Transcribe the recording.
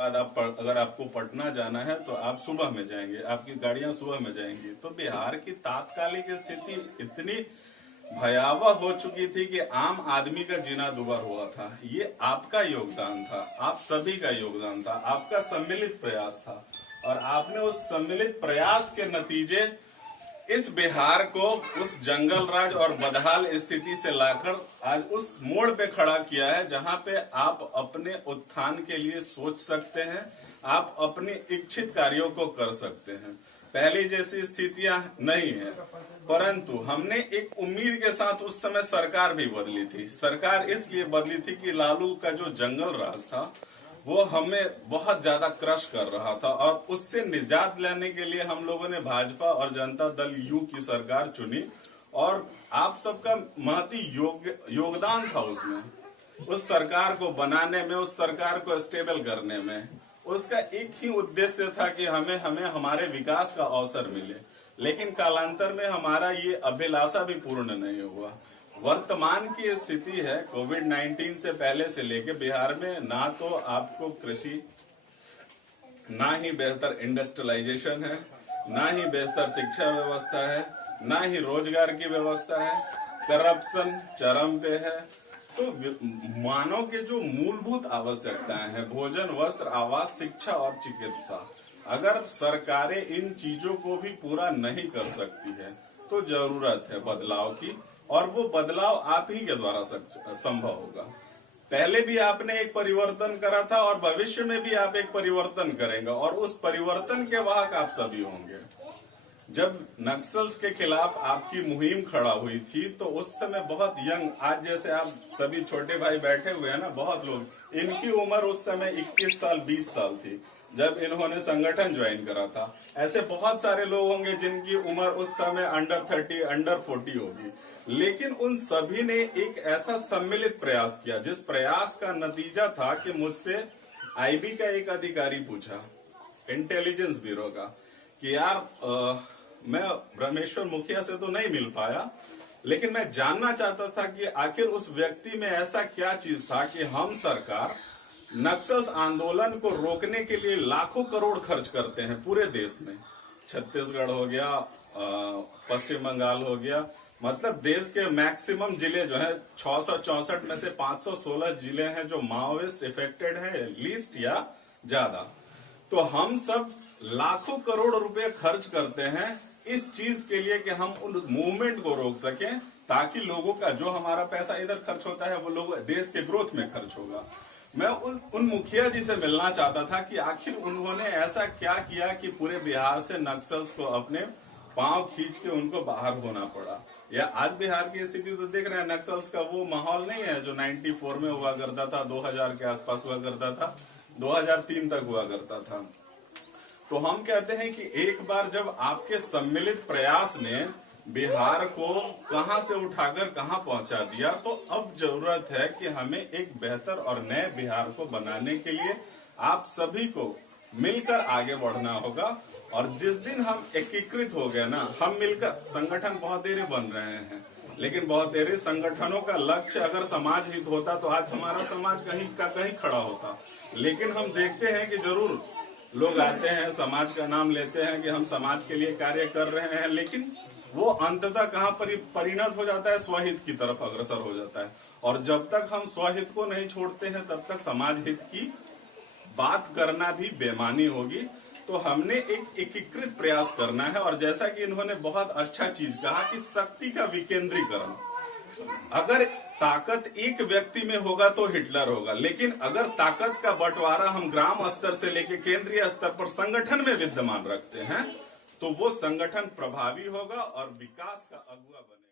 बाद अगर आपको पटना जाना है तो आप सुबह में जाएंगे, आपकी गाड़ियां सुबह में जाएंगी। तो बिहार की तात्कालिक स्थिति इतनी भयावह हो चुकी थी कि आम आदमी का जीना दुभर हुआ था। ये आपका योगदान था, आप सभी का योगदान था, आपका सम्मिलित प्रयास था और आपने उस सम्मिलित प्रयास के नतीजे इस बिहार को उस जंगल राज और बदहाल स्थिति से लाकर आज उस मोड़ पे खड़ा किया है जहां पे आप अपने उत्थान के लिए सोच सकते हैं, आप अपने इच्छित कार्यों को कर सकते हैं। पहले जैसी स्थितियां नहीं है, परंतु हमने एक उम्मीद के साथ उस समय सरकार भी बदली थी। सरकार इसलिए बदली थी कि लालू का जो जंगल राज था वो हमें बहुत ज्यादा क्रश कर रहा था और उससे निजात लेने के लिए हम लोगों ने भाजपा और जनता दल यू की सरकार चुनी और आप सबका महती योगदान था उसमें, उस सरकार को बनाने में, उस सरकार को स्टेबल करने में। उसका एक ही उद्देश्य था कि हमें हमारे विकास का अवसर मिले, लेकिन कालांतर में हमारा ये अभिलाषा भी पूर्ण नहीं हुआ। वर्तमान की स्थिति है, कोविड-19 से पहले से लेके बिहार में ना तो आपको कृषि, ना ही बेहतर इंडस्ट्रियलाइजेशन है, ना ही बेहतर शिक्षा व्यवस्था है, ना ही रोजगार की व्यवस्था है, करप्शन चरम पे है। तो मानव के जो मूलभूत आवश्यकताएं हैं, भोजन, वस्त्र, आवास, शिक्षा और चिकित्सा, अगर सरकारें इन चीजों को भी पूरा नहीं कर सकती है तो जरूरत है बदलाव की, और वो बदलाव आप ही के द्वारा संभव होगा। पहले भी आपने एक परिवर्तन करा था और भविष्य में भी आप एक परिवर्तन करेंगे और उस परिवर्तन के वाहक आप सभी होंगे। जब नक्सल्स के खिलाफ आपकी मुहिम खड़ा हुई थी तो उस समय बहुत यंग, आज जैसे आप सभी छोटे भाई बैठे हुए हैं ना, बहुत लोग, इनकी उम्र उस समय 21 साल 20 साल थी जब इन्होंने संगठन ज्वाइन करा था। ऐसे बहुत सारे लोग होंगे जिनकी उम्र उस समय अंडर 30, अंडर 40 होगी, लेकिन उन सभी ने एक ऐसा सम्मिलित प्रयास किया जिस प्रयास का नतीजा था कि मुझसे आईबी का एक अधिकारी पूछा, इंटेलिजेंस ब्यूरो का, कि यार मैं ब्रह्मेश्वर मुखिया से तो नहीं मिल पाया, लेकिन मैं जानना चाहता था कि आखिर उस व्यक्ति में ऐसा क्या चीज था कि हम सरकार नक्सल्स आंदोलन को रोकने के लिए लाखों करोड़ खर्च करते हैं पूरे देश में। छत्तीसगढ़ हो गया, पश्चिम बंगाल हो गया, मतलब देश के मैक्सिमम जिले जो है 664 में से 516 जिले हैं जो माओइस्ट इफेक्टेड है, लीस्ट या ज्यादा। तो हम सब लाखों करोड़ रुपए खर्च करते हैं इस चीज के लिए कि हम उन मूवमेंट को रोक सकें, ताकि लोगों का जो हमारा पैसा इधर खर्च होता है वो लोग देश के ग्रोथ में खर्च होगा। मैं उन मुखिया जी से मिलना चाहता था कि आखिर उन्होंने ऐसा क्या किया कि पूरे बिहार से नक्सल्स को अपने पांव खींच के उनको बाहर होना पड़ा। या आज बिहार की स्थिति तो देख रहे हैं, नक्सल्स का वो माहौल नहीं है जो 94 में हुआ करता था, 2000 के आसपास हुआ करता था, 2003 तक हुआ करता था। तो हम कहते हैं कि एक बार जब आपके सम्मिलित प्रयास ने बिहार को कहां से उठाकर कहां पहुंचा दिया, तो अब जरूरत है कि हमें एक बेहतर और नए बिहार को बनाने के लिए आप सभी को मिलकर आगे बढ़ना होगा। और जिस दिन हम एकीकृत हो गए ना, हम मिलकर, संगठन बहुत देरी बन रहे हैं, लेकिन बहुत देरी संगठनों का लक्ष्य अगर समाज हित होता तो आज हमारा समाज कहीं का कहीं खड़ा होता। लेकिन हम देखते हैं कि जरूर लोग आते हैं, समाज का नाम लेते हैं कि हम समाज के लिए कार्य कर रहे हैं, लेकिन वो अंततः कहाँ परिणत हो जाता है, स्वहित की तरफ अग्रसर हो जाता है। और जब तक हम स्वहित को नहीं छोड़ते हैं तब तक समाज हित की बात करना भी बेमानी होगी। तो हमने एक एकीकृत प्रयास करना है। और जैसा कि इन्होंने बहुत अच्छा चीज कहा कि शक्ति का विकेंद्रीकरण, अगर ताकत एक व्यक्ति में होगा तो हिटलर होगा, लेकिन अगर ताकत का बंटवारा हम ग्राम स्तर से लेकर केंद्रीय स्तर पर संगठन में विद्यमान रखते हैं तो वो संगठन प्रभावी होगा और विकास का अगुवा बनेगा।